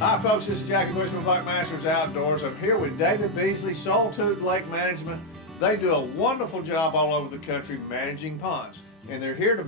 Hi folks, this is Jackie Bushman, Black Masters Outdoors. I'm here with David Beasley, SOLitude Lake Management. They do a wonderful job all over the country managing ponds. And they're here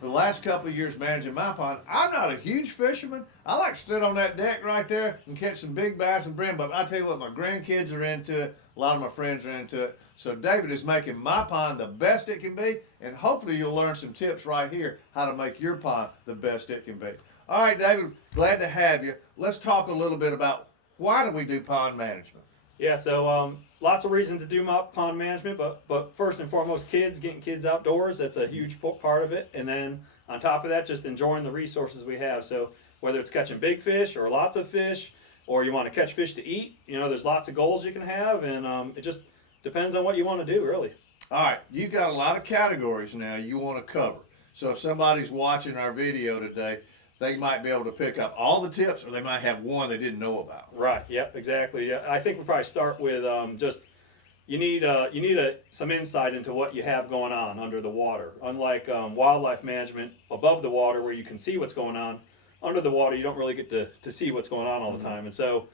for the last couple of years managing my pond. I'm not a huge fisherman. I like to sit on that deck right there and catch some big bass and brim, but I tell you what, my grandkids are into it. A lot of my friends are into it. So David is making my pond the best it can be, and hopefully you'll learn some tips right here how to make your pond the best it can be. All right, David, glad to have you. Let's talk a little bit about why do we do pond management? Yeah, so lots of reasons to do pond management, but first and foremost, getting kids outdoors, that's a huge part of it. And then on top of that, just enjoying the resources we have. So whether it's catching big fish or lots of fish, or you want to catch fish to eat, you know, there's lots of goals you can have, and it just depends on what you want to do, really. All right, you've got a lot of categories now you want to cover. So if somebody's watching our video today, they might be able to pick up all the tips, or they might have one they didn't know about. Right. Yep. Exactly. Yeah. I think we'll probably start with just you need some insight into what you have going on under the water. Unlike wildlife management above the water, where you can see what's going on, under the water you don't really get to see what's going on all the time. And so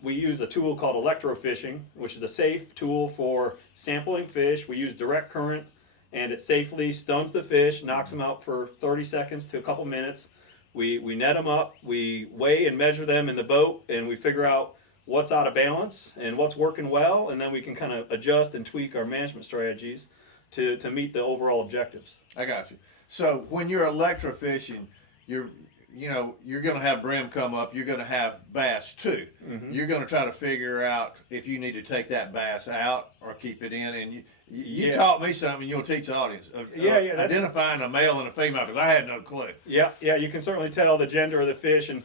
we use a tool called Electrofishing, which is a safe tool for sampling fish. We use direct current, and it safely stuns the fish, knocks them out for 30 seconds to a couple minutes. We net them up, we weigh and measure them in the boat, and we figure out what's out of balance and what's working well, and then we can kind of adjust and tweak our management strategies to meet the overall objectives. I got you. So when you're electrofishing, you're going to have brim come up, you're going to have bass too. Mm-hmm. You're going to try to figure out if you need to take that bass out or keep it in, and you taught me something, you'll teach the audience. Identifying a male and a female, because I had no clue. Yeah, you can certainly tell the gender of the fish, and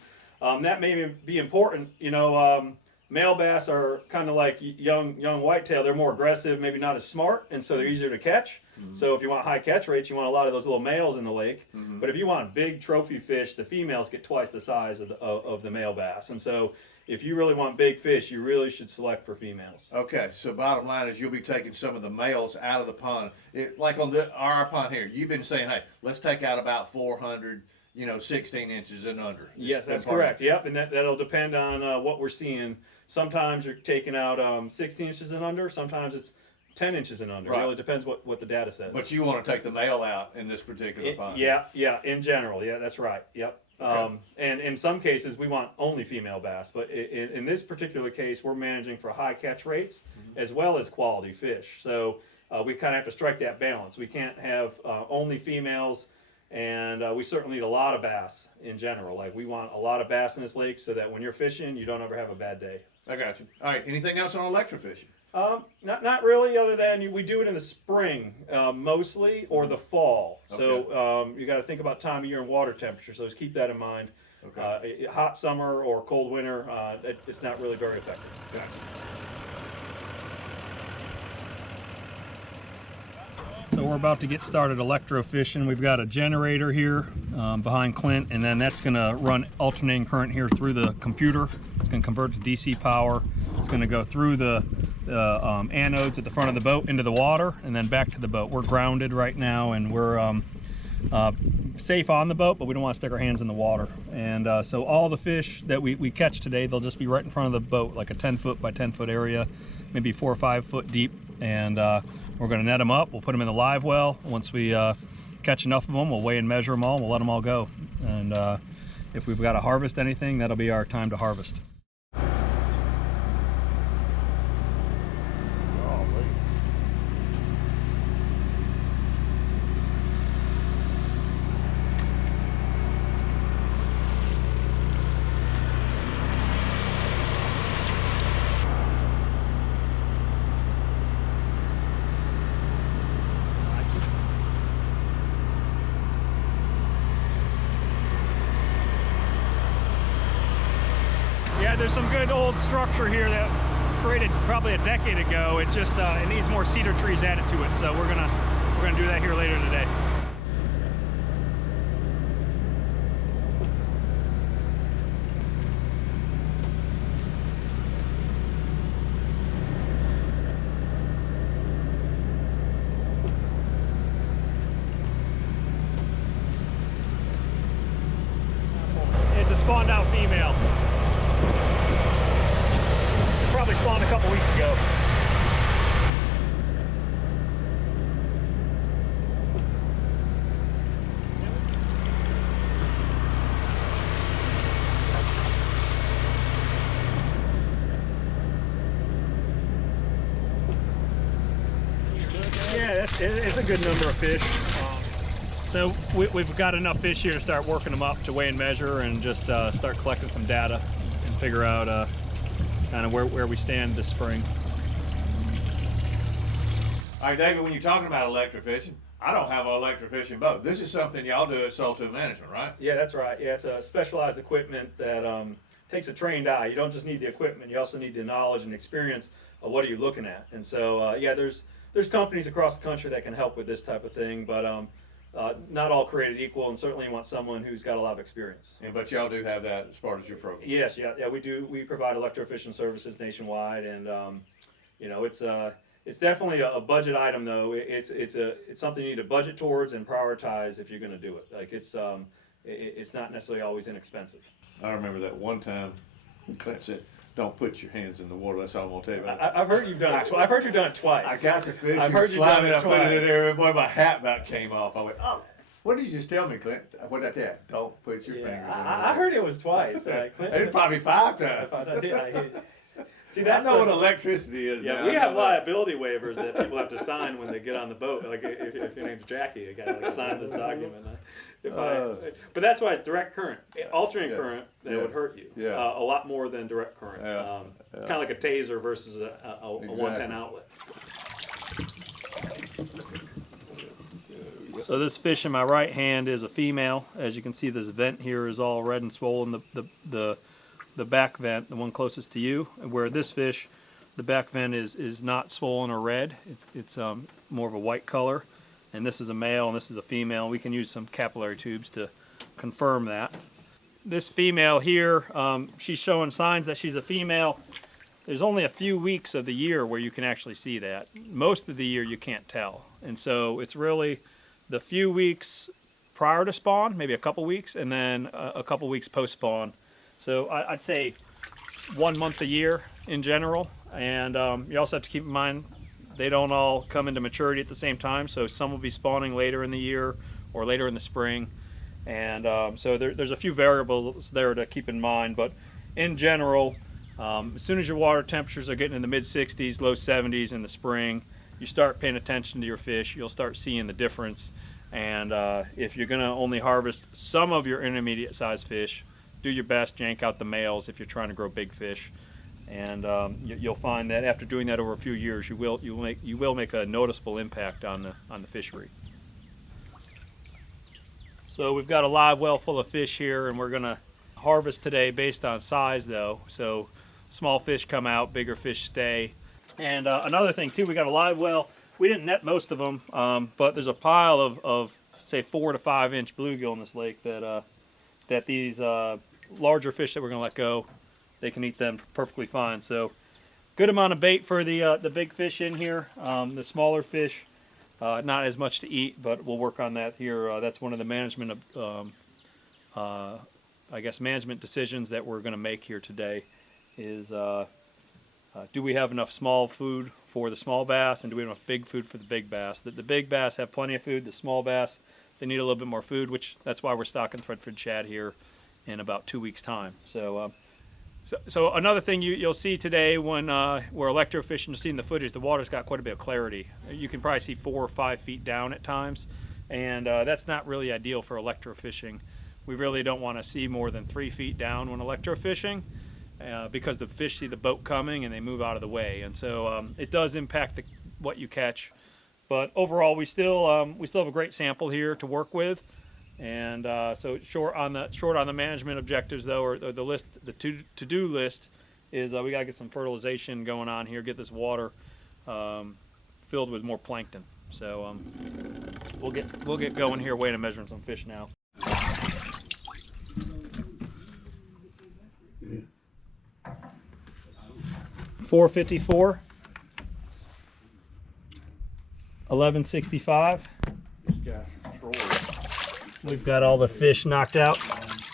that may be important. You know, male bass are kind of like young whitetail. They're more aggressive, maybe not as smart, and so they're easier to catch. Mm-hmm. So if you want high catch rates, you want a lot of those little males in the lake. Mm-hmm. But if you want big trophy fish, the females get twice the size of the male bass. And so if you really want big fish, you really should select for females. Okay, so bottom line is you'll be taking some of the males out of the pond. Like on our pond here, you've been saying, hey, let's take out about 400, 16 inches and under. Yes, that's correct. Yep, and that'll depend on what we're seeing. Sometimes you're taking out 16 inches and under. Sometimes it's 10 inches and under. Right. It really depends what the data says. But you want to take the male out in this particular pond. Yeah, in general. Yeah, that's right. Yep. Okay. And in some cases, we want only female bass. But in this particular case, we're managing for high catch rates as well as quality fish. So we kind of have to strike that balance. We can't have only females, and we certainly need a lot of bass in general. Like, we want a lot of bass in this lake so that when you're fishing, you don't ever have a bad day. I got you. All right, anything else on electrofishing? Not really, other than we do it in the spring mostly, or the fall. Okay. So you got to think about time of year and water temperature. So just keep that in mind. Okay. Hot summer or cold winter, it's not really very effective. Gotcha. So we're about to get started electrofishing. We've got a generator here behind Clint, and then that's going to run alternating current here through the computer. It's going to convert to DC power. It's going to go through the anodes at the front of the boat into the water, and then back to the boat. We're grounded right now, and we're safe on the boat, but we don't want to stick our hands in the water. And so all the fish that we catch today, they'll just be right in front of the boat, like a 10-foot by 10-foot area, maybe 4 or 5 foot deep. And we're going to net them up. We'll put them in the live well. Once we catch enough of them, we'll weigh and measure them all. We'll let them all go. And if we've got to harvest anything, that'll be our time to harvest. Yeah, there's some good old structure here that created probably a decade ago. It just it needs more cedar trees added to it, so we're gonna do that here later today. It's a spawned out female. Probably spawned a couple weeks ago. Yeah, it's a good number of fish. So we've got enough fish here to start working them up to weigh and measure, and just start collecting some data and figure out kind of where we stand this spring. All right, David, when you're talking about electrofishing, I don't have an electrofishing boat. This is something y'all do at SOLitude Management, right? Yeah, that's right. Yeah, it's a specialized equipment that takes a trained eye. You don't just need the equipment, you also need the knowledge and experience of what are you looking at. And so, yeah, there's companies across the country that can help with this type of thing, but not all created equal, and certainly you want someone who's got a lot of experience. But y'all do have that as part of your program. Yes, yeah, we do. We provide electrofishing services nationwide, and you know, it's definitely a budget item, though. It's something you need to budget towards and prioritize if you're going to do it. Like it's not necessarily always inexpensive. I remember that one time Clint said, "Don't put your hands in the water." That's all I'm gonna tell you about it. I've heard you've done it. I've heard you've done it twice. I got the fish. I've heard you've done it I put it in twice. there, and boy, my hat about came off. I went, "Oh, what did you just tell me, Clint? What did I tell you? Don't put your fingers in the water." I heard it was twice. Clint, It's probably 5 times. See, that's I know what electricity is. Yeah, now. we have liability waivers that people have to sign when they get on the boat. Like if your name's Jackie, you gotta like sign this document. But that's why it's direct current, alternating current that would hurt you. Yeah. A lot more than direct current. Kind of like a taser versus a Exactly. 110 outlet. So this fish in my right hand is a female. As you can see, this vent here is all red and swollen. The back vent, the one closest to you, where this fish, the back vent is not swollen or red. It's more of a white color. And this is a male and this is a female. We can use some capillary tubes to confirm that. This female here, she's showing signs that she's a female. There's only a few weeks of the year where you can actually see that. Most of the year you can't tell. And so it's really the few weeks prior to spawn, maybe a couple weeks, and then a couple weeks post spawn. So I'd say 1 month a year in general. And you also have to keep in mind they don't all come into maturity at the same time. So some will be spawning later in the year or later in the spring. And so there's a few variables there to keep in mind. But in general, as soon as your water temperatures are getting in the mid 60s, low 70s in the spring, you start paying attention to your fish. You'll start seeing the difference. And if you're going to only harvest some of your intermediate sized fish, do your best, yank out the males if you're trying to grow big fish. And you'll find that after doing that over a few years, you will make a noticeable impact on the fishery. So we've got a live well full of fish here, and we're going to harvest today based on size, though. So small fish come out, bigger fish stay. And another thing too, we got a live well. We didn't net most of them, but there's a pile of say 4 to 5 inch bluegill in this lake that these larger fish that we're going to let go, they can eat them perfectly fine. So good amount of bait for the big fish in here. The smaller fish, not as much to eat, but we'll work on that here. That's one of the management I guess management decisions that we're going to make here today is do we have enough small food for the small bass, and do we have enough big food for the big bass? The big bass have plenty of food. The small bass, they need a little bit more food, which that's why we're stocking threadfin shad here in about 2 weeks' time. So another thing you'll see today when we're electrofishing, you'll see in the footage, the water's got quite a bit of clarity. You can probably see 4 or 5 feet down at times, and that's not really ideal for electrofishing. We really don't want to see more than 3 feet down when electrofishing because the fish see the boat coming and they move out of the way, and so it does impact what you catch. But overall, we still have a great sample here to work with. And so short on the management objectives, though, or the list, the to-do list is we got to get some fertilization going on here, get this water filled with more plankton. So we'll get going here, weighing and measuring some fish now. Yeah. 454, 1165. We've got all the fish knocked out.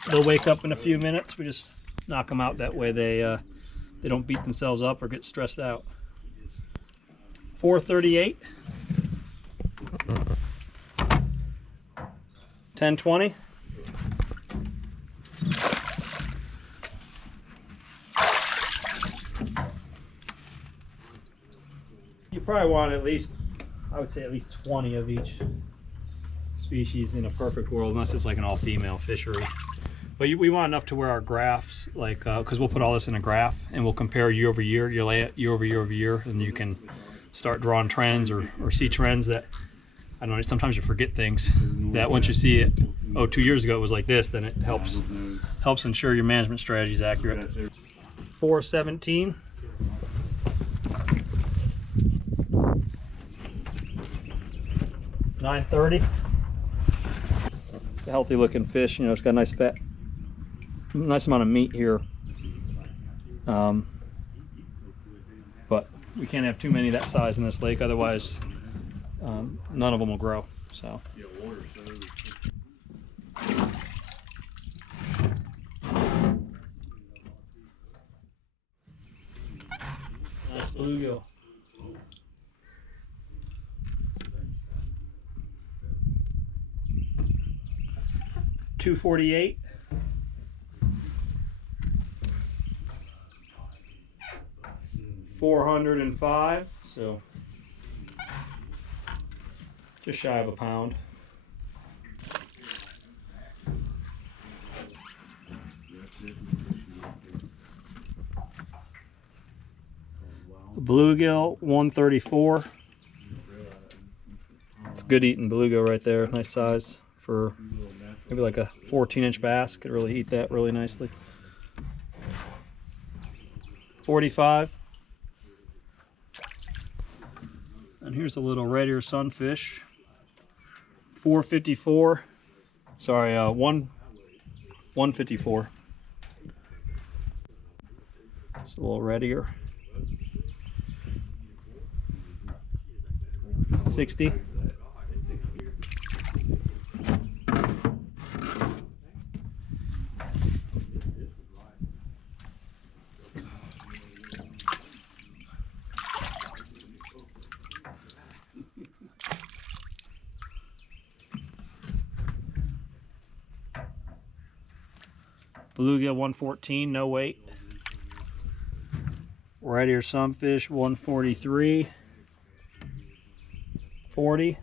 They'll wake up in a few minutes. We just knock them out. That way they don't beat themselves up or get stressed out. 438, 1020. You probably want at least, I would say at least 20 of each species in a perfect world, unless it's like an all-female fishery. But we want enough to where our graphs, like, because we'll put all this in a graph and we'll compare year over year, you'll lay it year over year over year, and you can start drawing trends or see trends that, I don't know, sometimes you forget things that once you see it, oh, 2 years ago it was like this, then it helps ensure your management strategy is accurate. 417. $9.30. It's a healthy looking fish, you know, it's got a nice fat, nice amount of meat here. But we can't have too many that size in this lake, otherwise none of them will grow. So. Nice bluegill. $2.48. $405, so just shy of a pound. Bluegill, 134. It's good eating bluegill right there. Nice size for maybe like a 14-inch bass. Could really eat that really nicely. 45. And here's a little red ear sunfish. 454. Sorry, 154. It's a little red ear. 60. Bluegill 114, no weight. Right ear sunfish 143. 40.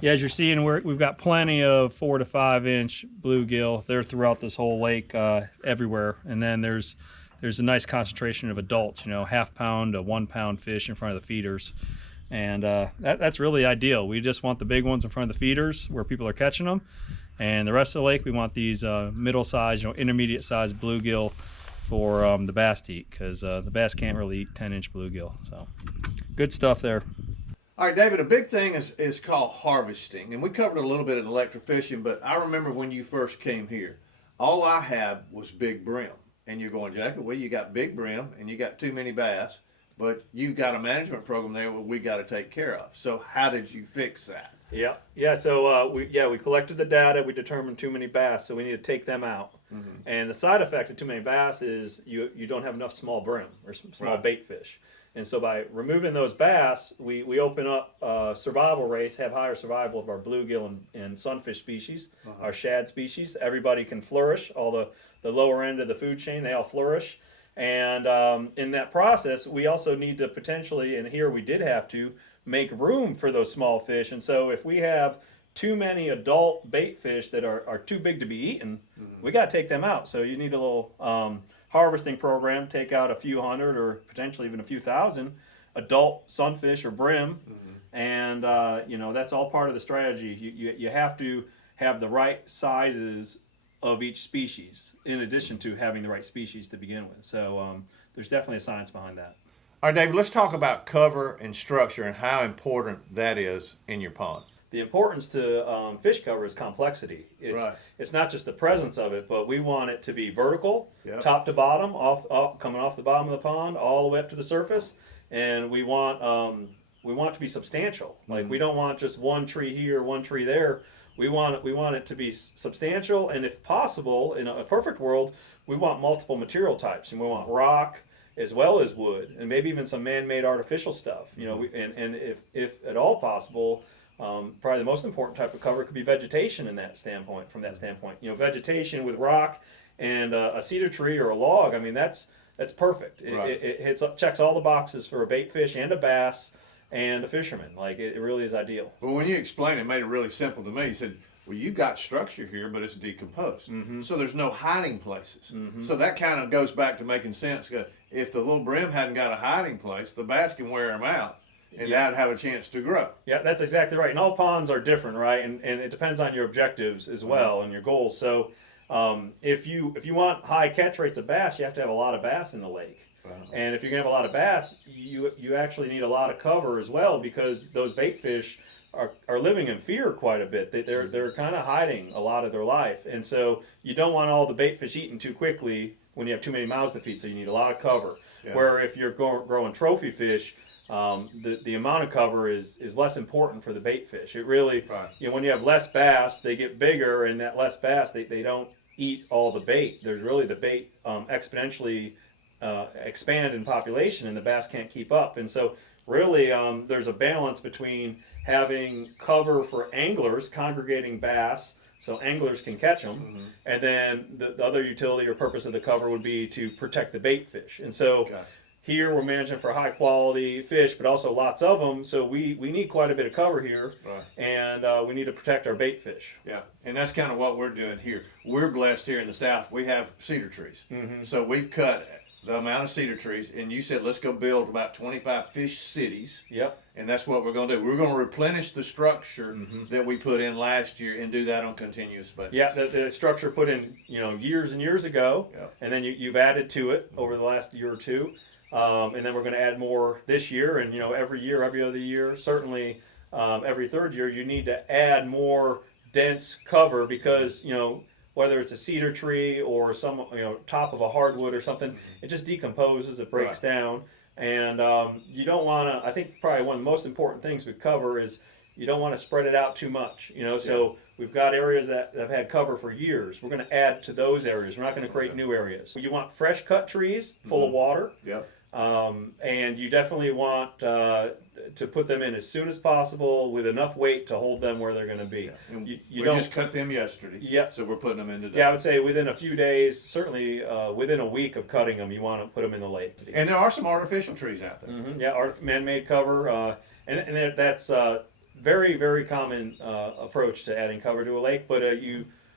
Yeah, as you're seeing, we've got plenty of 4 to 5 inch bluegill. They're throughout this whole lake, everywhere. And then there's a nice concentration of adults, you know, ½ pound to 1 pound fish in front of the feeders. And that's really ideal. We just want the big ones in front of the feeders where people are catching them. And the rest of the lake, we want these middle-sized, you know, intermediate-sized bluegill for the bass to eat, because the bass can't really eat 10-inch bluegill. So, good stuff there. All right, David, a big thing is called harvesting. And we covered a little bit in electrofishing, but I remember when you first came here, all I had was big brim. And you're going, Jacob, well, you got big brim and you got too many bass, but you've got a management program there that we got to take care of. So how did you fix that? Yeah. So we collected the data. We determined too many bass, so we need to take them out. Mm-hmm. And the side effect of too many bass is you don't have enough small brim or small bait fish. And so by removing those bass, we open up survival rates, have higher survival of our bluegill and sunfish species, our shad species. Everybody can flourish. All the lower end of the food chain, they all flourish. And in that process, we also need to potentially, and here we did have to, make room for those small fish. And so if we have too many adult bait fish that are too big to be eaten, we got to take them out. So you need a little harvesting program, take out a few hundred or potentially even a few thousand adult sunfish or brim. And that's all part of the strategy. You have to have the right sizes of each species in addition to having the right species to begin with. So there's definitely a science behind that. All right, David, let's talk about cover and structure and how important that is in your pond. The importance to fish cover is complexity. It's not just the presence of it, but we want it to be vertical, top to bottom, coming off the bottom of the pond, all the way up to the surface. And we want it to be substantial. Like we don't want just one tree here, one tree there. we want it to be substantial, and if possible, in a perfect world, we want multiple material types, and we want rock as well as wood, and maybe even some man-made artificial stuff. You know, and if at all possible, probably the most important type of cover could be vegetation in that standpoint. From that standpoint, you know, vegetation with rock and a cedar tree or a log. I mean, that's perfect. It checks all the boxes for a bait fish and a bass and a fisherman. Like it really is ideal. Well, when you explained it, made it really simple to me. You said, well, you got structure here, but it's decomposed. So there's no hiding places. So that kind of goes back to making sense. If the little brim hadn't got a hiding place, the bass can wear them out, and that'd have a chance to grow. Yeah, that's exactly right. And all ponds are different, right? And it depends on your objectives as well and your goals. So if you want high catch rates of bass, you have to have a lot of bass in the lake. And if you're gonna have a lot of bass, you actually need a lot of cover as well, because those bait fish are living in fear quite a bit. They're kind of hiding a lot of their life, and so you don't want all the bait fish eaten too quickly when you have too many mouths to feed. So you need a lot of cover. Where if you're growing trophy fish, the amount of cover is less important for the bait fish. It really, you know, when you have less bass, they get bigger, and that less bass, they don't eat all the bait. There's really the bait exponentially expand in population, and the bass can't keep up. And so really there's a balance between having cover for anglers congregating bass so anglers can catch them, and then the other utility or purpose of the cover would be to protect the bait fish. And so here we're managing for high quality fish, but also lots of them, so we need quite a bit of cover here, and we need to protect our bait fish. Yeah, and that's kind of what we're doing here. We're blessed here in the South. We have cedar trees, so we've cut the amount of cedar trees, and you said let's go build about 25 fish cities. And that's what we're going to do. We're going to replenish the structure that we put in last year and do that on continuous basis. Yeah, the structure put in, you know, years and years ago, and then you've added to it over the last year or two, and then we're going to add more this year, and you know, every year, every other year, certainly every third year, you need to add more dense cover, because you know, whether it's a cedar tree or some, you know, top of a hardwood or something, it just decomposes, it breaks down. And you don't want to, I think probably one of the most important things with cover is you don't want to spread it out too much, you know. So we've got areas that have had cover for years. We're going to add to those areas. We're not going to create new areas. You want fresh cut trees full of water. And you definitely want to put them in as soon as possible with enough weight to hold them where they're going to be. We just cut them yesterday. So we're putting them in today. Yeah, I would say within a few days, certainly within a week of cutting them, you want to put them in the lake. And there are some artificial trees out there. Yeah, man-made cover, and that's very, very common approach to adding cover to a lake. But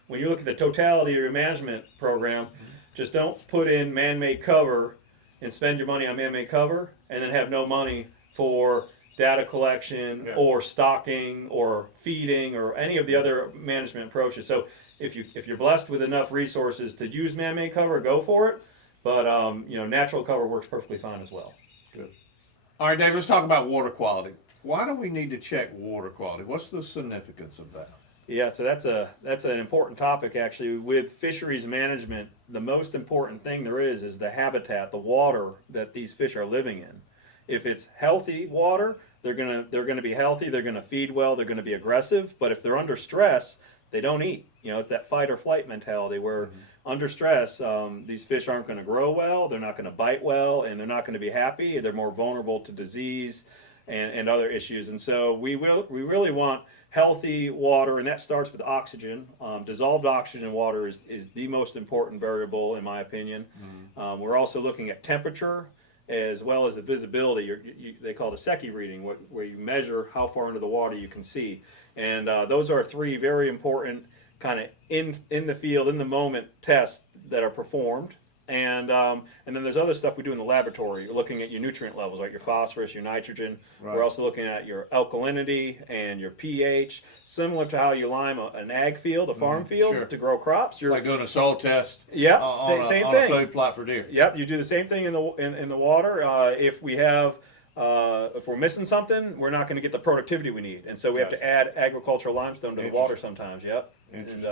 when you look at the totality of your management program, just don't put in man-made cover and spend your money on man-made cover and then have no money for data collection or stocking or feeding or any of the other management approaches. So if you're blessed with enough resources to use man-made cover, go for it. But you know, natural cover works perfectly fine as well. Good. All right, Dave, let's talk about water quality. Why do we need to check water quality? What's the significance of that? Yeah, so that's an important topic actually. With fisheries management, the most important thing there is the habitat, the water that these fish are living in. If it's healthy water, they're gonna be healthy, they're gonna feed well, they're gonna be aggressive. But if they're under stress, they don't eat. You know, it's that fight or flight mentality where under stress, these fish aren't gonna grow well, they're not gonna bite well, and they're not gonna be happy. They're more vulnerable to disease and other issues. And so we really want healthy water, and that starts with oxygen. Dissolved oxygen in water is the most important variable, in my opinion. We're also looking at temperature as well as the visibility. They call it a Secchi reading, where you measure how far into the water you can see. And those are three very important kind of in the field, in the moment tests that are performed. And then there's other stuff we do in the laboratory. You're looking at your nutrient levels, right? Your phosphorus, your nitrogen. We're also looking at your alkalinity and your pH, similar to how you lime an ag field, a farm field, to grow crops. You're like doing a soil test. Yep, same thing. On a food plot for deer. Yep, you do the same thing in the water. If we're missing something, we're not going to get the productivity we need, and so we have to add agricultural limestone to the water sometimes. Yep. And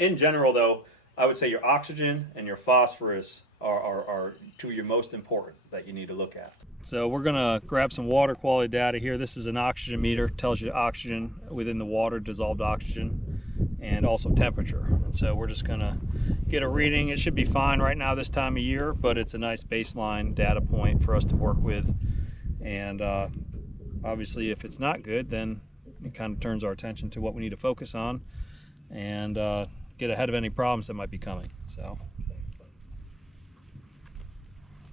in general, though, I would say your oxygen and your phosphorus are two of your most important that you need to look at. So we're gonna grab some water quality data here. This is an oxygen meter, tells you oxygen within the water, dissolved oxygen, and also temperature. And so we're just gonna get a reading. It should be fine right now this time of year, but it's a nice baseline data point for us to work with. And obviously if it's not good, then it kind of turns our attention to what we need to focus on and get ahead of any problems that might be coming. So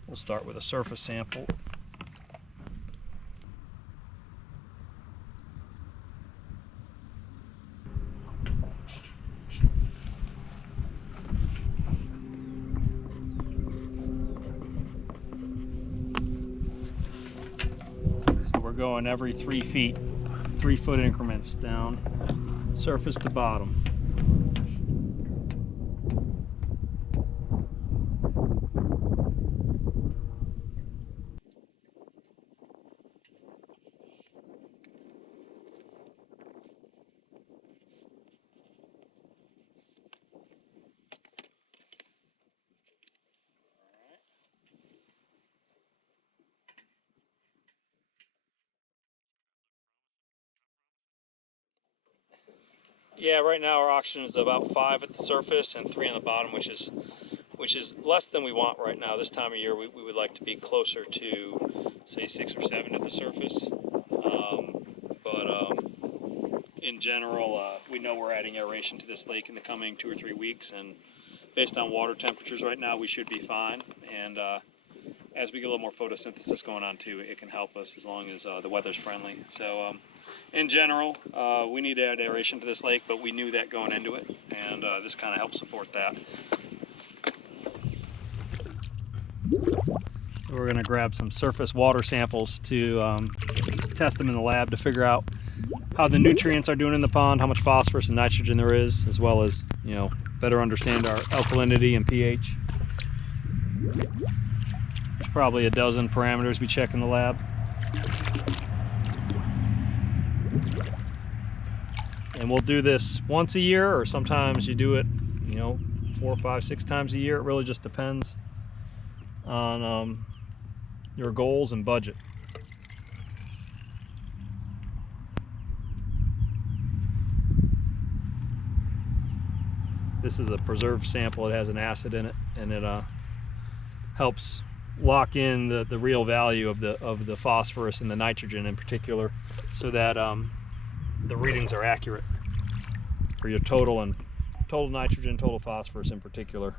we'll start with a surface sample. So we're going every 3 feet, 3-foot increments down, surface to bottom. Yeah, right now our oxygen is about 5 at the surface and 3 on the bottom, which is less than we want right now. This time of year, we would like to be closer to, say, 6 or 7 at the surface. In general, we know we're adding aeration to this lake in the coming 2 or 3 weeks, and based on water temperatures right now, we should be fine. And as we get a little more photosynthesis going on too, it can help us as long as the weather's friendly. So in general, we need to add aeration to this lake, but we knew that going into it, and this kind of helps support that. So we're going to grab some surface water samples to test them in the lab to figure out how the nutrients are doing in the pond, how much phosphorus and nitrogen there is, as well as, you know, better understand our alkalinity and pH. There's probably a dozen parameters we check in the lab. And we'll do this once a year, or sometimes you do it, you know, 4, 5, 6 times a year. It really just depends on your goals and budget. This is a preserved sample. It has an acid in it, and it helps lock in the real value of the phosphorus and the nitrogen in particular, so that the readings are accurate for your total nitrogen, total phosphorus in particular.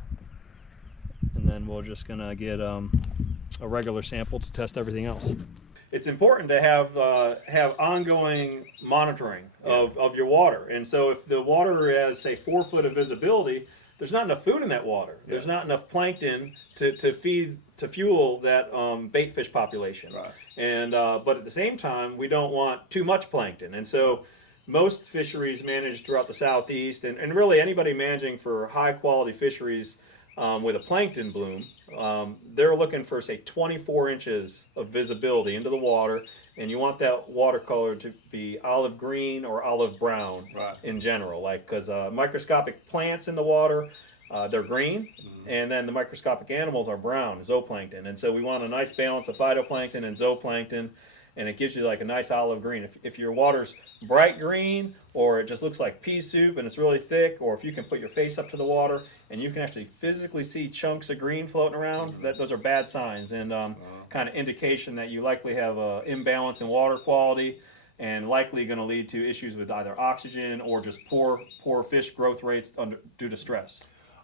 And then we're just gonna get a regular sample to test everything else. It's important to have ongoing monitoring of your water. And so if the water has, say, 4 foot of visibility, there's not enough food in that water. Yeah. There's not enough plankton to fuel that bait fish population. Right. And but at the same time, we don't want too much plankton. And so most fisheries managed throughout the southeast, and really anybody managing for high quality fisheries with a plankton bloom, they're looking for, say, 24 inches of visibility into the water, and you want that water color to be olive green or olive brown. Right. In general, like, because microscopic plants in the water, they're green, and then the microscopic animals are brown, zooplankton. And so we want a nice balance of phytoplankton and zooplankton, and it gives you like a nice olive green. If your water's bright green, or it just looks like pea soup and it's really thick, or if you can put your face up to the water and you can actually physically see chunks of green floating around, those are bad signs, and kind of indication that you likely have an imbalance in water quality, and likely going to lead to issues with either oxygen or just poor fish growth rates due to stress.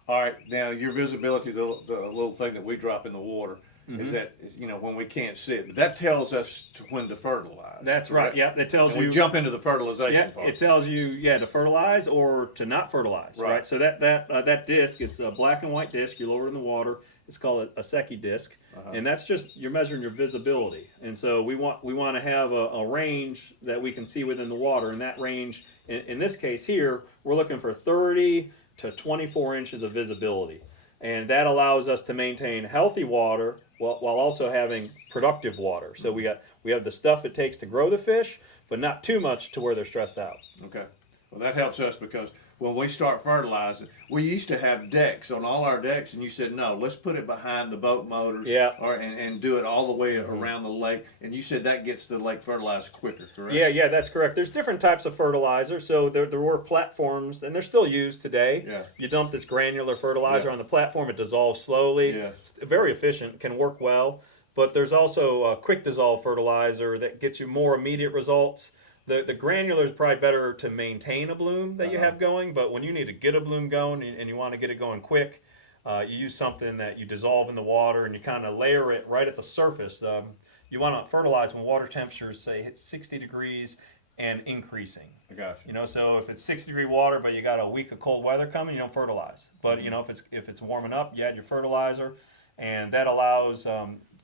All right, now your visibility, the little thing that we drop in the water, is that, you know, when we can't see it, that tells us when to fertilize. That's right. Yeah, that tells you. We jump into the fertilization part. It tells you, to fertilize or to not fertilize. Right. So that disc, it's a black and white disc. You lower it in the water. It's called a Secchi disc, and that's just, you're measuring your visibility. And so we want to have a range that we can see within the water, and that range, in this case here, we're looking for 30 to 24 inches of visibility. And that allows us to maintain healthy water while also having productive water. So we have the stuff it takes to grow the fish, but not too much to where they're stressed out. Okay. Well, that helps us because when we start fertilizing, we used to have decks on all our decks, and you said, no, let's put it behind the boat motors, Yeah. and do it all the way around the lake. And you said that gets the lake fertilized quicker, correct? Yeah, that's correct. There's different types of fertilizer. So there were platforms, and they're still used today. Yeah. You dump this granular fertilizer on the platform, it dissolves slowly. Yeah. It's very efficient, can work well. But there's also a quick dissolve fertilizer that gets you more immediate results. The granular is probably better to maintain a bloom that you have going, but when you need to get a bloom going and you want to get it going quick, you use something that you dissolve in the water and you kind of layer it right at the surface. You want to fertilize when water temperatures, say, hit 60 degrees and increasing. I got you. You know, so if it's 60-degree water, but you got a week of cold weather coming, you don't fertilize. But you know, if it's warming up, you add your fertilizer, and that allows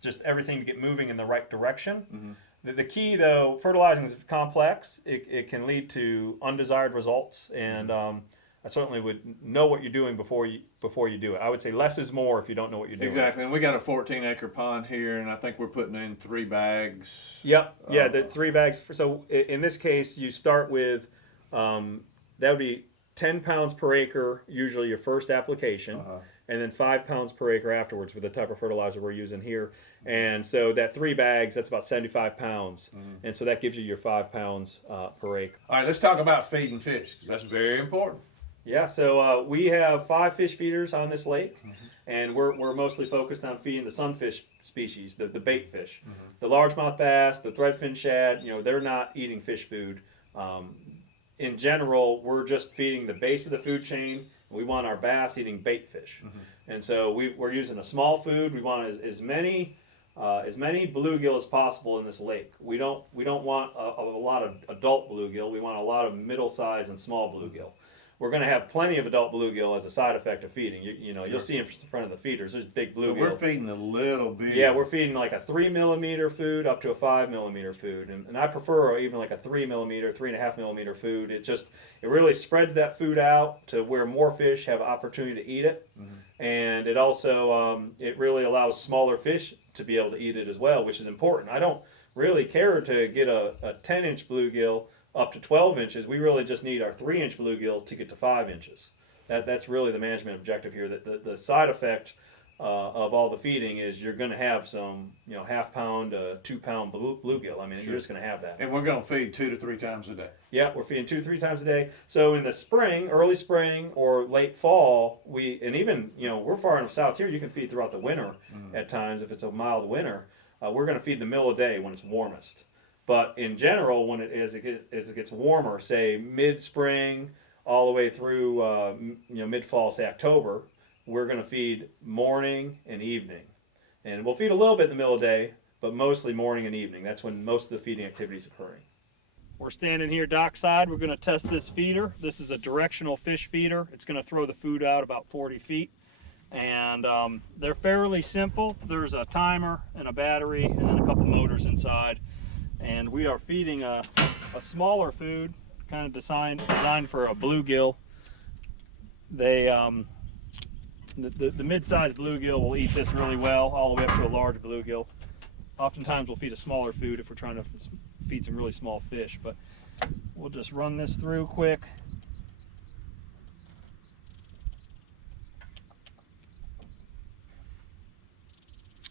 just everything to get moving in the right direction. The key, though, fertilizing is complex. It can lead to undesired results, and I certainly would know what you're doing before you do it. I would say less is more if you don't know what you're doing. Exactly, and we got a 14-acre pond here, and I think we're putting in 3 bags. Yep, yeah, the 3 bags. So in this case, you start with, that would be 10 pounds per acre, usually your first application, and then 5 pounds per acre afterwards for the type of fertilizer we're using here. And so that 3 bags, that's about 75 pounds. And so that gives you your 5 pounds per acre. All right, let's talk about feeding fish, because that's very important. Yeah, so we have 5 fish feeders on this lake, and we're mostly focused on feeding the sunfish species, the bait fish. The largemouth bass, the threadfin shad, you know, they're not eating fish food. In general, we're just feeding the base of the food chain. We want our bass eating bait fish. And so we're using a small food. We want as many bluegill as possible in this lake. We don't want a lot of adult bluegill. We want a lot of middle-sized and small bluegill. We're going to have plenty of adult bluegill as a side effect of feeding. You'll see in front of the feeders, there's big bluegill. But we're feeding a little bit. Yeah, we're feeding like a 3 millimeter food up to a 5 millimeter food, and I prefer even like a 3 millimeter, 3.5 millimeter food. It really spreads that food out to where more fish have opportunity to eat it, and it also it really allows smaller fish to be able to eat it as well, which is important. I don't really care to get a 10-inch bluegill up to 12 inches. We really just need our 3-inch bluegill to get to 5 inches. That's really the management objective here. The side effect of all the feeding is you're going to have some, half-pound to 2-pound bluegill. I mean, you're just going to have that. And we're going to feed 2 to 3 times a day. Yeah, we're feeding 2-3 times a day. So in the spring, early spring or late fall, we're far enough south here, you can feed throughout the winter at times if it's a mild winter. We're going to feed the middle of the day when it's warmest. But in general, as it gets warmer, say mid-spring all the way through mid-fall, say October, we're going to feed morning and evening. And we'll feed a little bit in the middle of the day, but mostly morning and evening. That's when most of the feeding activity is occurring. We're standing here dockside. We're going to test this feeder. This is a directional fish feeder. It's going to throw the food out about 40 feet. And they're fairly simple. There's a timer and a battery and then a couple motors inside. And we are feeding a smaller food, kind of designed for a bluegill. They the mid-sized bluegill will eat this really well, all the way up to a large bluegill. Oftentimes we'll feed a smaller food if we're trying to feed some really small fish, but we'll just run this through quick.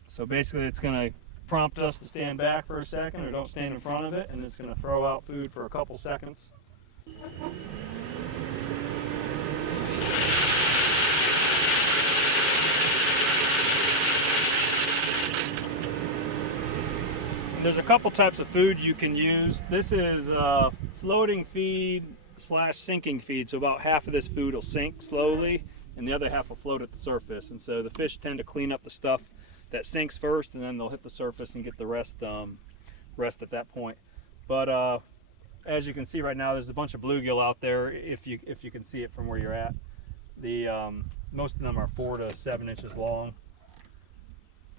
So basically it's going to prompt us to stand back for a second or don't stand in front of it, and it's going to throw out food for a couple seconds. And there's a couple types of food you can use. This is floating feed / sinking feed, so about half of this food will sink slowly and the other half will float at the surface, and so the fish tend to clean up the stuff that sinks first, and then they'll hit the surface and get the rest at that point. But as you can see right now, there's a bunch of bluegill out there. If you can see it from where you're at, most of them are 4 to 7 inches long,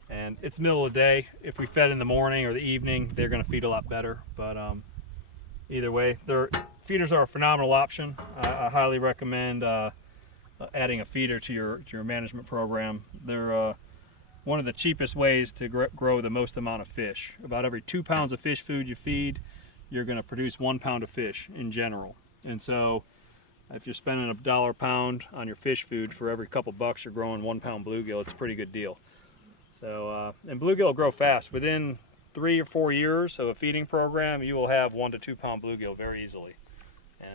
and it's middle of the day. If we fed in the morning or the evening, they're going to feed a lot better. But either way, feeders are a phenomenal option. I highly recommend adding a feeder to your management program. They're one of the cheapest ways to grow the most amount of fish. About every 2 pounds of fish food you feed, you're going to produce 1 pound of fish in general. And so if you're spending $1 a pound on your fish food, for every couple bucks you're growing 1 pound bluegill, it's a pretty good deal. So, and bluegill grow fast. Within 3 or 4 years of a feeding program, you will have 1 to 2 pound bluegill very easily.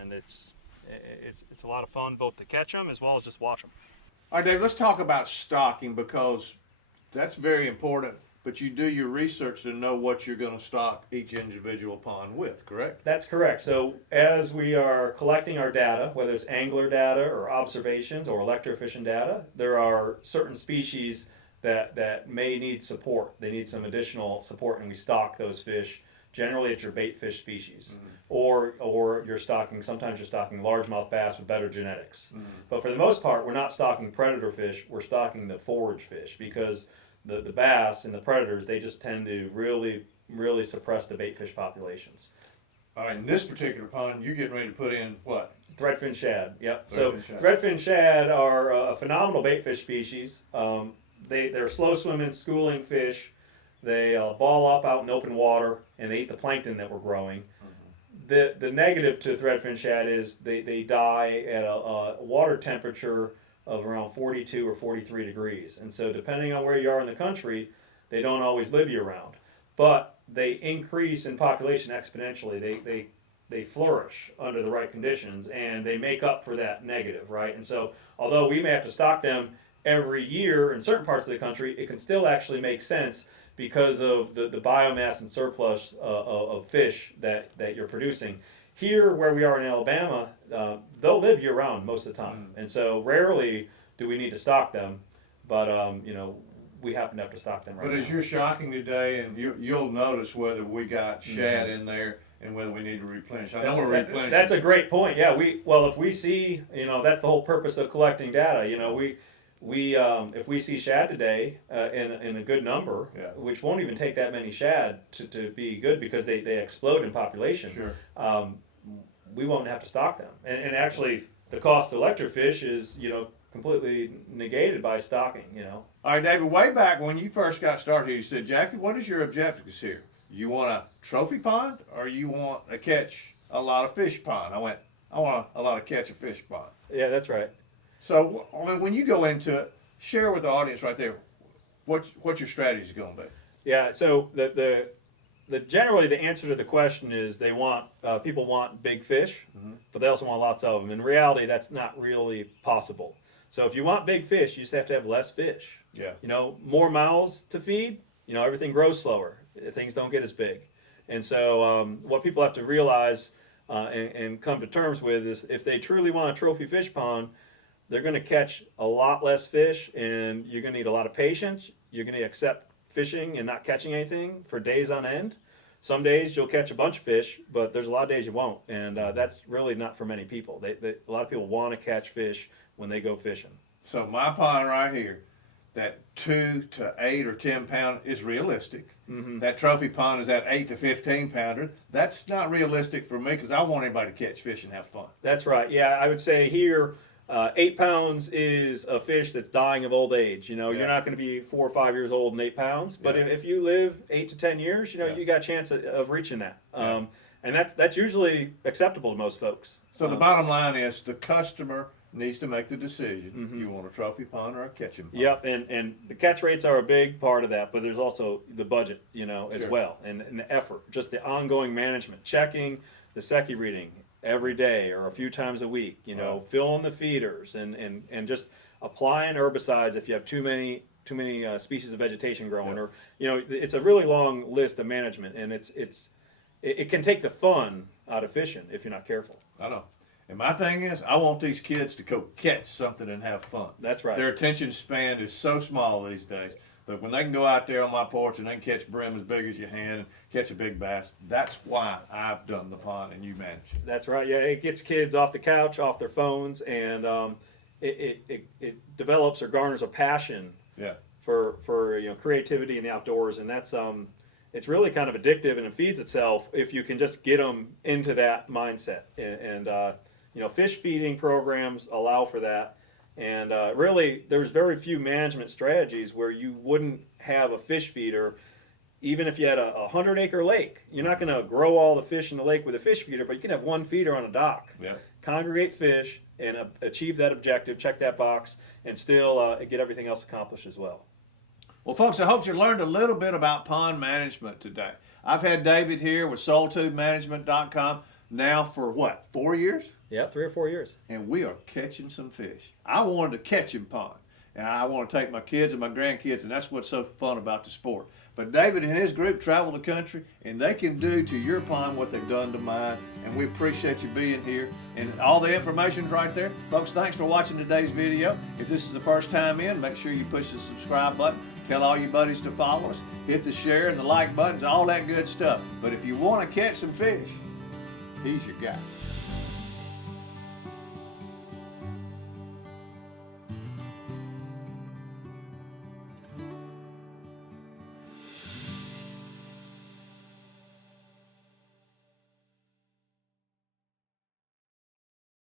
And it's a lot of fun both to catch them as well as just watch them. All right, Dave, let's talk about stocking, because that's very important. But you do your research to know what you're going to stock each individual pond with, correct? That's correct. So as we are collecting our data, whether it's angler data or observations or electrofishing data, there are certain species that may need support. They need some additional support, and we stock those fish. Generally, it's your bait fish species, or you're stocking. Sometimes you're stocking largemouth bass with better genetics. But for the most part, we're not stocking predator fish. We're stocking the forage fish, because the bass and the predators, they just tend to really suppress the bait fish populations. All right, in this particular pond, you're getting ready to put in what? Threadfin shad. Yep. Threadfin shad. Threadfin shad are a phenomenal bait fish species. They're slow swimming, schooling fish. They ball up out in open water, and they eat the plankton that we're growing. The negative to threadfin shad is they die at a water temperature of around 42 or 43 degrees. And so depending on where you are in the country, they don't always live year round. But they increase in population exponentially. They flourish under the right conditions, and they make up for that negative, right? And so although we may have to stock them every year in certain parts of the country, it can still actually make sense because of the biomass and surplus of fish that you're producing. Here, where we are in Alabama, they'll live year-round most of the time, and so rarely do we need to stock them, but we happen to have to stock them right now. But as you're shocking today, and you'll notice whether we got shad in there and whether we need to replenish. I know we're replenishing. That's a great point. Yeah, if we see, that's the whole purpose of collecting data. If we see shad today in a good number, which won't even take that many shad to be good, because they explode in population. Sure. We won't have to stock them, and actually the cost of electrofish is completely negated by stocking. All right, David. Way back when you first got started, you said, Jackie, what is your objectives here? You want a trophy pond, or you want to catch a lot of fish pond? I went, I want a lot of catch a fish pond. Yeah, that's right. So, I mean, when you go into it, share with the audience right there what your strategy is going to be. Yeah. So generally the answer to the question is people want big fish, but they also want lots of them. In reality, that's not really possible. So if you want big fish, you just have to have less fish. Yeah. More mouths to feed. Everything grows slower. Things don't get as big. And so what people have to realize and come to terms with is, if they truly want a trophy fish pond, they're going to catch a lot less fish, and you're going to need a lot of patience. You're going to accept fishing and not catching anything for days on end. Some days you'll catch a bunch of fish, but there's a lot of days you won't, and that's really not for many people. A lot of people want to catch fish when they go fishing. So my pond right here, that 2 to 8 or 10 pound is realistic. That trophy pond is that 8 to 15 pounder. That's not realistic for me, because I want everybody to catch fish and have fun. That's right. Yeah, I would say here, 8 pounds is a fish that's dying of old age. You're not going to be 4 or 5 years old and 8 pounds, but if you live 8 to 10 years, you got a chance of reaching that. And that's usually acceptable to most folks. So the bottom line is, the customer needs to make the decision. You want a trophy pond or a catching pond? Yep, and the catch rates are a big part of that, but there's also the budget, as well, and the effort, just the ongoing management, checking the Secchi reading every day or a few times a week, filling the feeders and just applying herbicides if you have too many species of vegetation growing, or it's a really long list of management, and it can take the fun out of fishing if you're not careful. I know. And my thing is, I want these kids to go catch something and have fun. That's right. Their attention span is so small these days. But when they can go out there on my porch and they can catch brim as big as your hand and catch a big bass, that's why I've done the pond and you manage it. That's right. Yeah, it gets kids off the couch, off their phones, and it develops or garners a passion for creativity in the outdoors, and that's it's really kind of addictive, and it feeds itself if you can just get them into that mindset. And fish feeding programs allow for that. And really, there's very few management strategies where you wouldn't have a fish feeder even if you had a 100-acre lake, you're not going to grow all the fish in the lake with a fish feeder, but you can have one feeder on a dock. Yeah. Congregate fish and achieve that objective, check that box, and still get everything else accomplished as well. Well, folks, I hope you learned a little bit about pond management today. I've had David here with SOLitudeManagement.com now for what, 4 years? Yeah, 3 or 4 years. And we are catching some fish. I wanted to catch in pond, and I want to take my kids and my grandkids, and that's what's so fun about the sport. But David and his group travel the country, and they can do to your pond what they've done to mine, and we appreciate you being here. And all the information's right there. Folks, thanks for watching today's video. If this is the first time in, make sure you push the subscribe button. Tell all your buddies to follow us. Hit the share and the like buttons, all that good stuff. But if you want to catch some fish, he's your guy.